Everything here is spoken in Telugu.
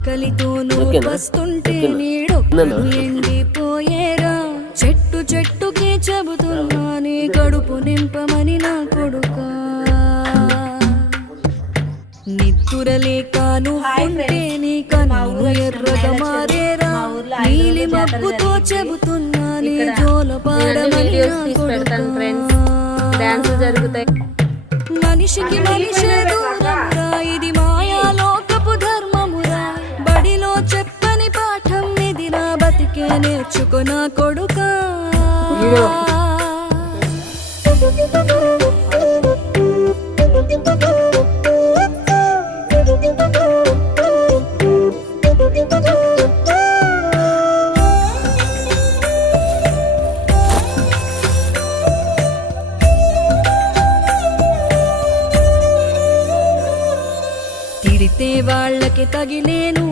కలితోను వస్తుంటే నీడొక్కడు ఎండిపోయేరా చెట్టు చెట్టుకి చెబుతున్నా నీ కడుపు నింపమని నా కొడుకా నిద్దురలేకాను ఉంటే నీ కన్ను ఎర్రగా మారేరా నీలి మబ్బుతో చెబుతున్నా నీ జోల పాడమని నా కొడుకా మనిషికి మనిషే దూరంరా ఇది మాయాలోకపు ధర్మమురా బడిలో చెప్పని పాఠం ఇది నా బతికే నేర్చుకో నా కొడుకా తిడితే వాళ్ళకి తగిలేను